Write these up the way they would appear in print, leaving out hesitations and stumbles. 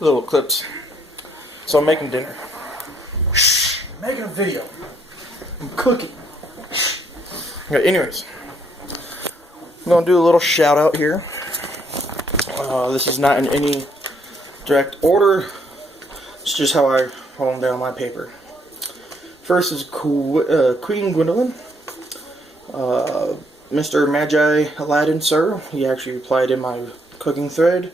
little clips. So I'm making dinner. Shh, making a video. I'm cooking. Okay, anyways, I'm gonna do a little shout out here. This is not in any direct order. It's just how I hold them down on my paper. First is Queen Gwendolyn. Mr. Magi Aladdin, sir. He actually replied in my cooking thread.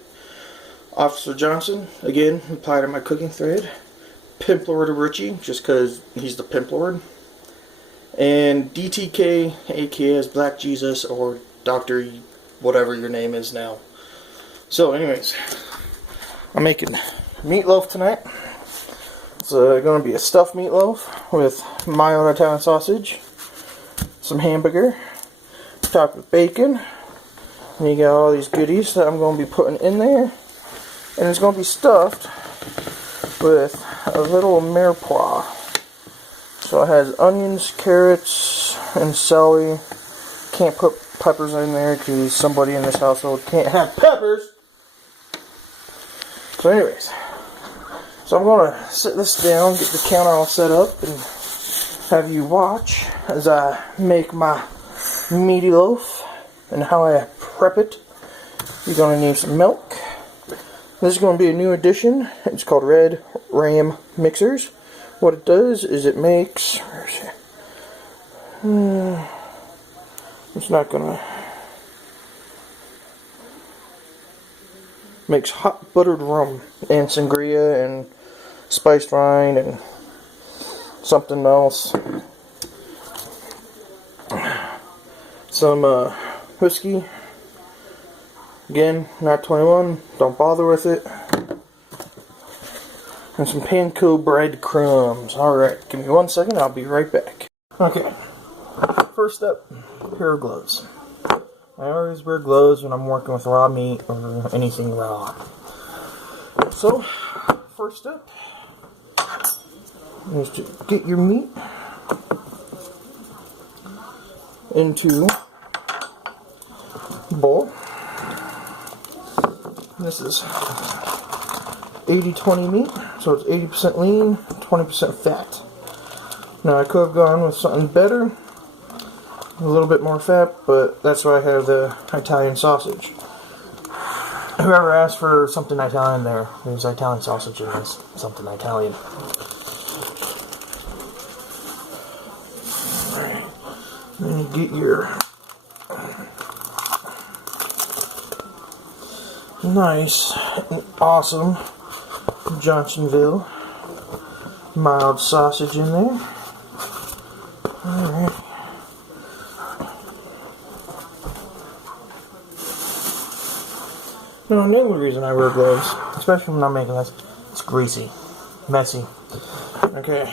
Officer Johnson, again, replied in my cooking thread. Pimp Lord Richie, just because he's the Pimp Lord. And DTK, aka Black Jesus, or Dr. whatever your name is now. So, anyways, I'm making meatloaf tonight. It's going to be a stuffed meatloaf with mild Italian sausage, some hamburger, topped with bacon, and you got all these goodies that I'm going to be putting in there. And it's going to be stuffed with a little mirepoix. So it has onions, carrots, and celery. Can't put peppers in there because somebody in this household can't have peppers. So anyways, so I'm going to sit this down, get the counter all set up, and have you watch as I make my meaty loaf and how I prep it. You're going to need some milk. This is going to be a new addition. It's called Red Ram Mixers. What it does is it makes... it's not going to... Makes hot buttered rum and sangria and spiced wine and something else. Some whiskey. Again, not 21. Don't bother with it. And some panko bread crumbs. Alright, give me 1 second. I'll be right back. Okay. First up, pair of gloves. I always wear gloves when I'm working with raw meat or anything raw. So, first up is to get your meat into a bowl. This is 80-20 meat, so it's 80% lean, 20% fat. Now I could have gone with something better, a little bit more fat, but that's why I have the Italian sausage. Whoever asked for something Italian there's Italian sausage in this, something Italian. Alright, then you get your nice and awesome Johnsonville mild sausage in there. Alright. Now, the only reason I wear gloves, especially when I'm making this, it's greasy, messy. Okay.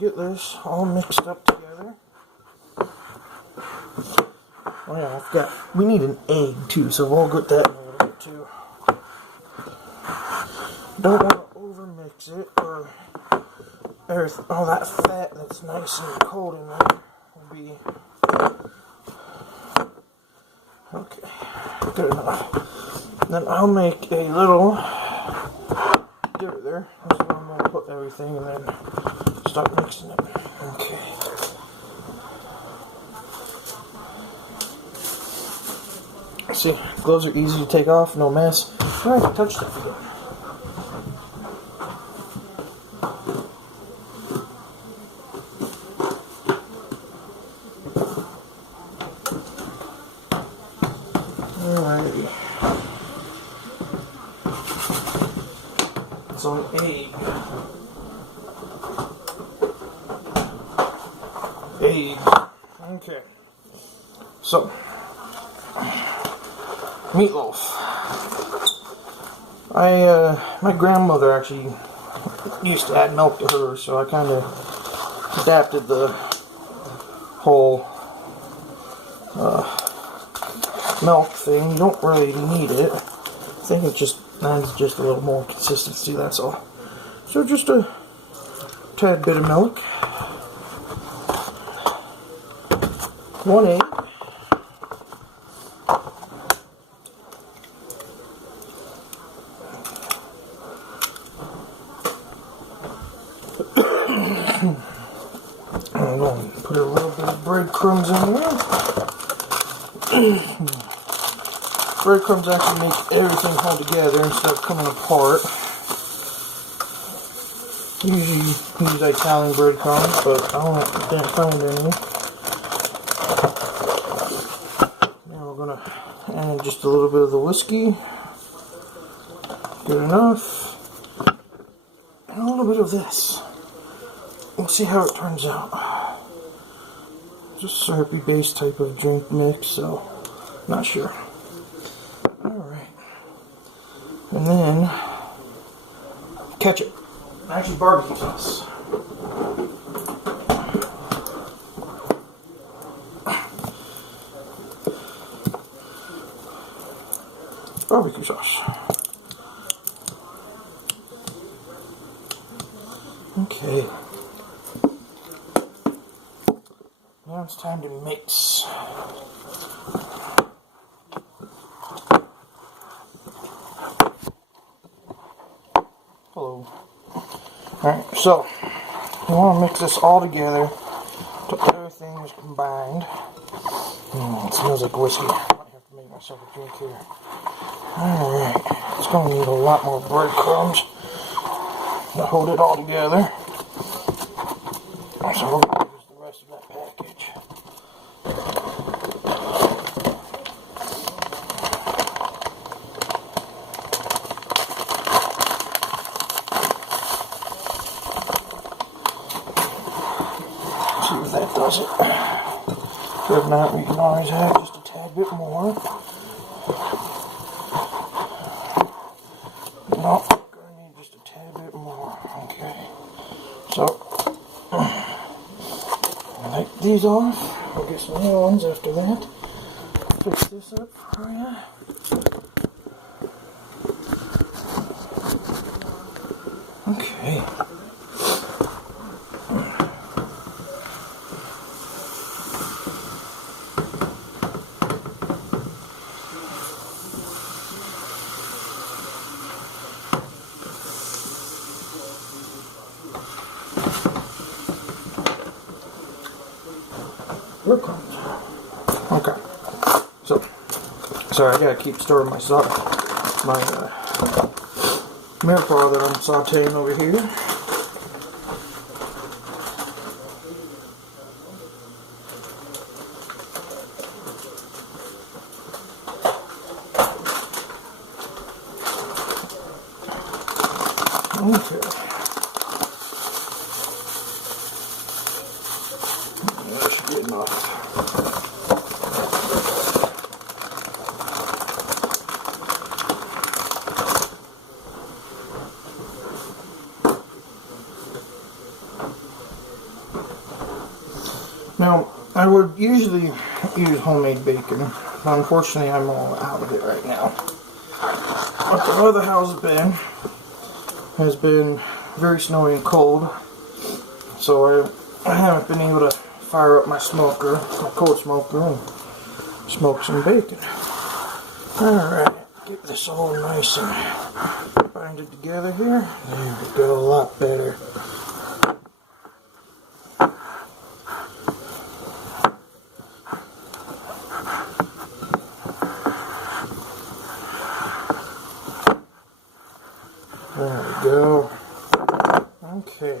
Get this all mixed up together. Oh yeah, we need an egg too, so we'll get that in a little bit too. Don't want to overmix it, or all that fat that's nice and cold in there will be okay. Good enough. Then I'll make a little divot there. That's where I'm going to put everything and then start mixing it. Okay. See, gloves are easy to take off, no mess. I have to touch that again. Alrighty. So an egg. Okay. So, meatloaf. My grandmother actually used to add milk to hers, so I kind of adapted the whole milk thing. You don't really need it. I think it just adds just a little more consistency, that's all. So just a tad bit of milk. 1 egg. breadcrumbs in there. Breadcrumbs actually make everything hold together instead of coming apart. Usually use Italian breadcrumbs, but I can't find any. Now we're going to add just a little bit of the whiskey. Good enough. And a little bit of this. We'll see how it turns out. It's a syrupy based type of drink mix, so not sure. Alright. And then ketchup. Actually barbecue sauce. Barbecue sauce. Okay. Now it's time to mix. Hello. Alright, so you want to mix this all together until everything is combined. It smells like whiskey. I might have to make myself a drink here. Alright, it's going to need a lot more breadcrumbs to hold it all together. So we're going to use the rest of that package. See if that does it. If not, we can always add just a tad bit more. No, gonna need just a tad bit more. Okay. So, I'll take these off. We'll get some new ones after that. Fix this up for you. Okay. Okay, so sorry, I gotta keep storing my meatloaf that I'm sauteing over here. Okay. That should be enough. Now, I would usually use homemade bacon, but unfortunately I'm all out of it right now. What the weather has been very snowy and cold, so I haven't been able to fire up my smoker, my cold smoker, and smoke some bacon. Alright, get this all nice and binded together here. There we go, a lot better. There we go. Okay.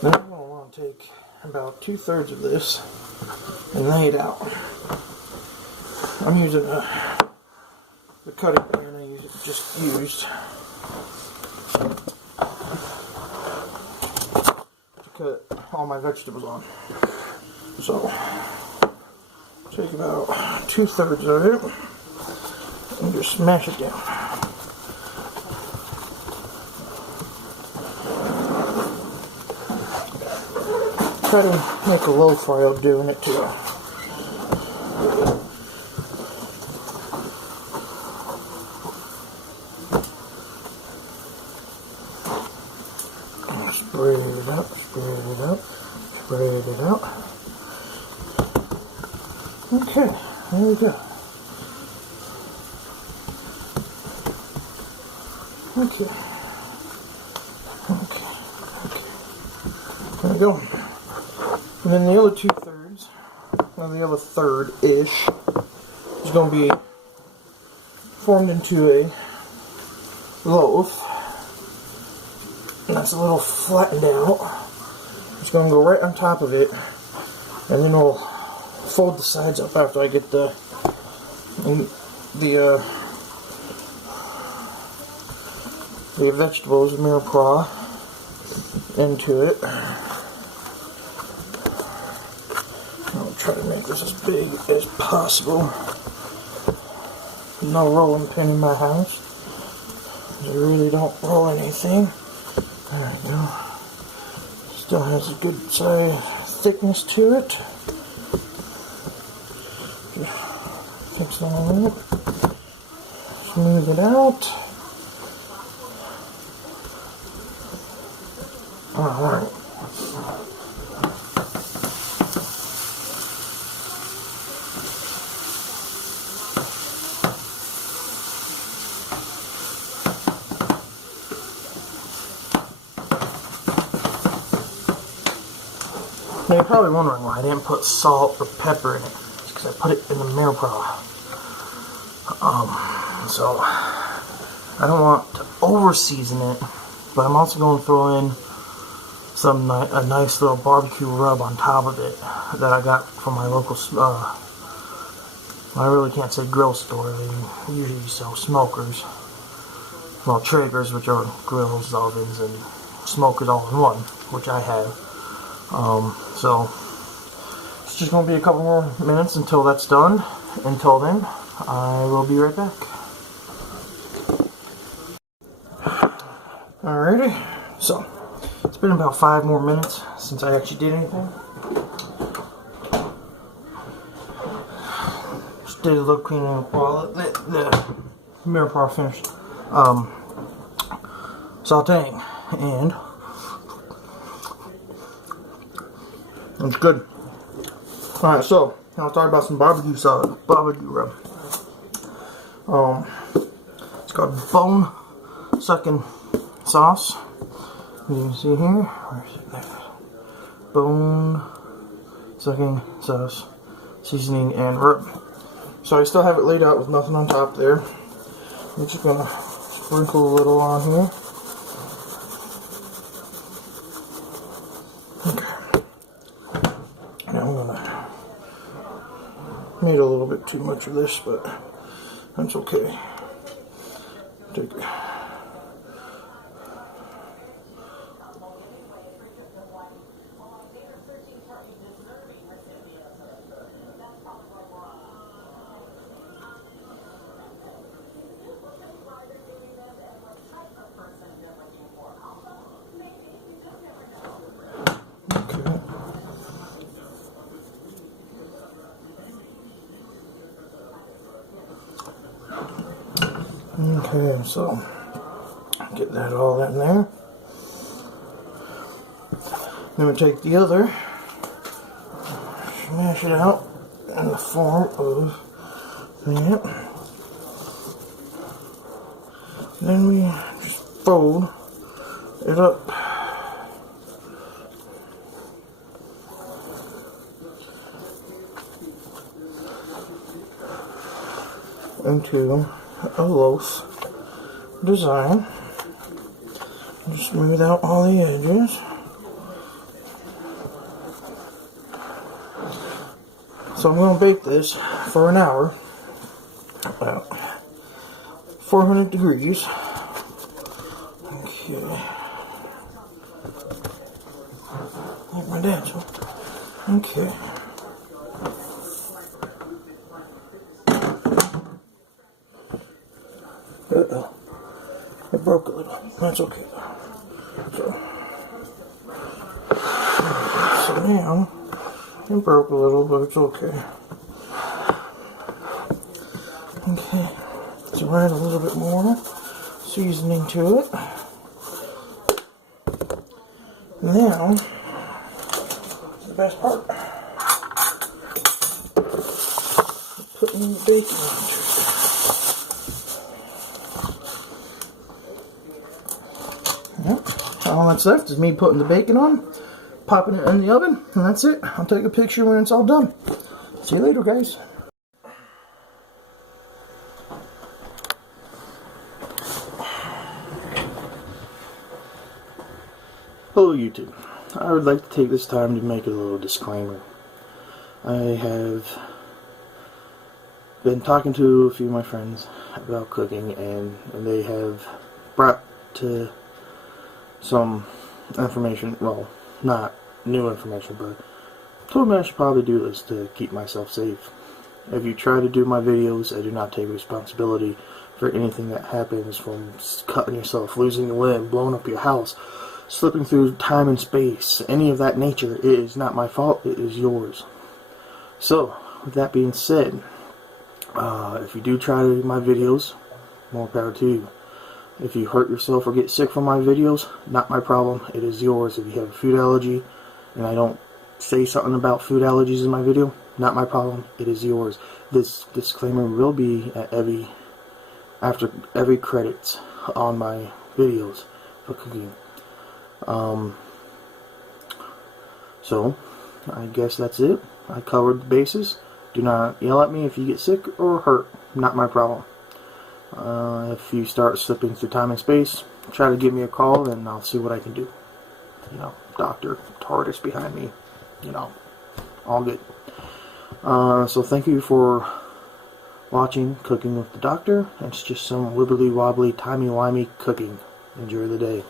Now I'm going to want to take about 2/3 of this and lay it out. I'm using the cutting pan I just used to cut all my vegetables on. So, take about 2/3 of it and just smash it down. Try to make a loaf while doing it too. Spread it up, spread it up, spread it out. Okay, there we go. Okay. Okay. There we go. And then the other 2/3, or the other third-ish, is going to be formed into a loaf. And that's a little flattened out. It's going to go right on top of it. And then we'll fold the sides up after I get the vegetables, mirepoix, into it. I'll try to make this as big as possible. No rolling pin in my house. I really don't roll anything. There we go. Still has a good size thickness to it. Just fix that on it. Smooth it out. Alright. Now you're probably wondering why I didn't put salt or pepper in it. It's because I put it in the mirepoix. So I don't want to over season it, but I'm also going to throw in a nice little barbecue rub on top of it that I got from my local, I really can't say grill store, they usually sell smokers. Well, Traegers, which are grills, ovens, and smokers all in one, which I have. So it's just going to be a couple more minutes until that's done. Until then, I will be right back. Alrighty, so it's been about 5 more minutes since I actually did anything. Just did a little cleaning up while the mirepoix finished sauteing, and it's good. Alright, so I'll talk about some barbecue rub. It's called bone sucking sauce. You can see here. Where is it? There. Bone sucking sauce, seasoning, and rub. So I still have it laid out with nothing on top there. I'm just gonna sprinkle a little on here. Okay. Now I'm gonna made a little bit too much of this, but that's okay. Take it. Okay, so get that all in there. Then we take the other, smash it out in the form of that. Then we just fold it up into a loaf design. Just smooth out all the edges. So I'm going to bake this for an hour, about 400 degrees. Okay. Like my dad's one. Okay. Uh-oh. It broke a little. That's okay though. So now, it broke a little, but it's okay. Okay. So add a little bit more seasoning to it. Now, the best part. Putting the bacon onto it. All that's left is me putting the bacon on, popping it in the oven, and that's it. I'll take a picture when it's all done. See you later, guys. Hello, YouTube. I would like to take this time to make a little disclaimer. I have been talking to a few of my friends about cooking, and they have brought to some information, well, not new information, but told me I should probably do this to keep myself safe. If you try to do my videos, I do not take responsibility for anything that happens, from cutting yourself, losing a limb, blowing up your house, slipping through time and space, any of that nature. It is not my fault, it is yours. So, with that being said, if you do try my videos, more power to you. If you hurt yourself or get sick from my videos, not my problem, it is yours. If you have a food allergy and I don't say something about food allergies in my video, not my problem, it is yours. This disclaimer will be at after every credits on my videos for cooking. So I guess that's it. I covered the bases. Do not yell at me if you get sick or hurt, not my problem. If you start slipping through time and space, try to give me a call and I'll see what I can do. You know, Dr. TARDIS behind me, you know, all good. So thank you for watching Cooking with the Doctor. It's just some wibbly wobbly, timey-wimey cooking. Enjoy the day.